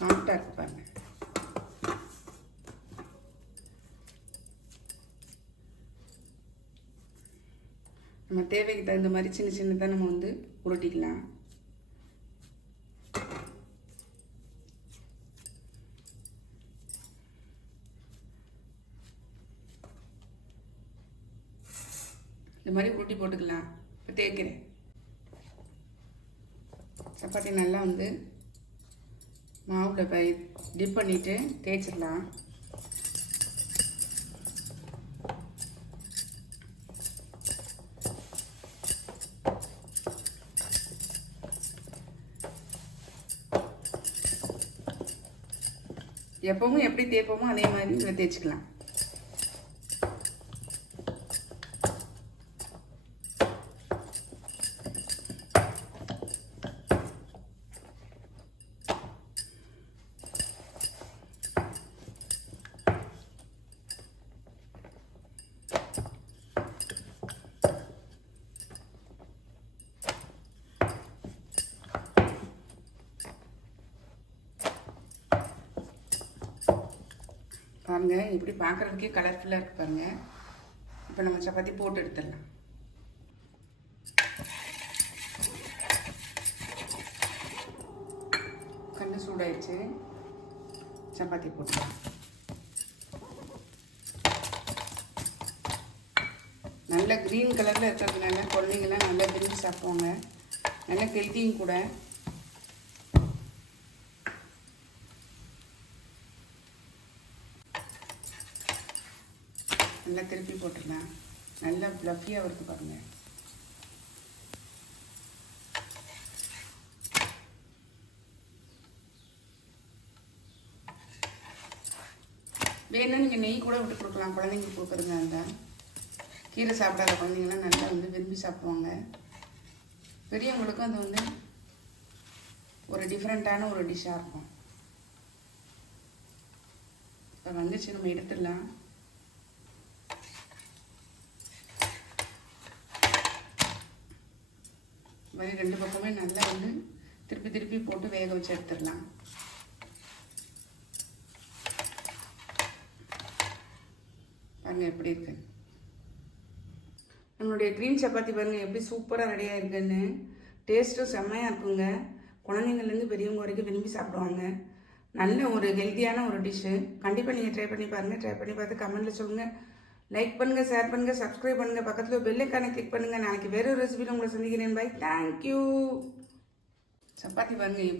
சாஃப்டாக இருக்கு பாருங்கள். நம்ம தேவைக்கு தகுந்த மாதிரி சின்ன சின்னதாக நம்ம வந்து உருட்டிக்கலாம். இந்த மாதிரி உருட்டி போட்டுக்கலாம். இப்போ தேய்க்கிறேன். சப்பாத்தி நல்லா வந்து மாவில் டிப் பண்ணிவிட்டு தேய்ச்சிடலாம். எப்பவும் எப்படி தேய்ப்போமோ அதே மாதிரி இதில் தேய்ச்சிக்கலாம். பாருங்கள், இப்படி பார்க்குறதுக்கே கலர்ஃபுல்லாக இருக்குது பாருங்கள். இப்போ நம்ம சப்பாத்தி போட்டு எடுத்துடலாம். கண்ணு சூடாயிடுச்சு. சப்பாத்தி போட்டுக்கலாம். நல்ல க்ரீன் கலரில் இருக்கிறதுனால குழந்தைங்களாம் நல்லா விரும்பி சாப்பிடுவாங்க. நல்ல ஹெல்த்தியும் கூட. நல்லா திருப்பி போட்டுடலாம். நல்லா ஃப்ளஃபியாக வருது பாருங்கள். வேணும்னா நீங்கள் நெய் கூட விட்டு கொடுக்கலாம். குழந்தைங்களுக்கு கொடுக்குறதா இருந்தால். கீரை சாப்பிடாத குழந்தைங்களாம் நல்லா வந்து விரும்பி சாப்பிடுவாங்க. பெரியவங்களுக்கும் அது வந்து ஒரு டிஃப்ரெண்ட்டான ஒரு டிஷ்ஷாக இருக்கும். இப்போ வந்துச்சு, நம்ம எடுத்துடலாம். மாதிரி ரெண்டு பக்கமே நல்லா வந்து திருப்பி திருப்பி போட்டு வேக வச்சு எடுத்துடலாம். பாருங்கள் எப்படி இருக்கு நம்மளுடைய க்ரீன் சப்பாத்தி. பாருங்கள் எப்படி சூப்பராக ரெடியாக இருக்குன்னு. டேஸ்ட்டும் செம்மையாக இருக்குங்க. குழந்தைங்கள்லேருந்து பெரியவங்க வரைக்கும் விரும்பி சாப்பிடுவாங்க. நல்ல ஒரு ஹெல்த்தியான ஒரு டிஷ்ஷு. கண்டிப்பாக நீங்கள் ட்ரை பண்ணி பாருங்கள். ட்ரை பண்ணி பார்த்து கமெண்ட்டில் சொல்லுங்கள். லைக் பண்ணுங்கள், ஷேர் பண்ணுங்கள், சப்ஸ்கிரைப் பண்ணுங்கள். பக்கத்தில் பெல் ஐக்கானை கிளிக் பண்ணுங்கள். நாளைக்கு வேறு ஒரு ரெசிபியில் உங்களை சந்திக்கிறேன். பை. தேங்க்யூ. சப்பாத்தி பாருங்கள்.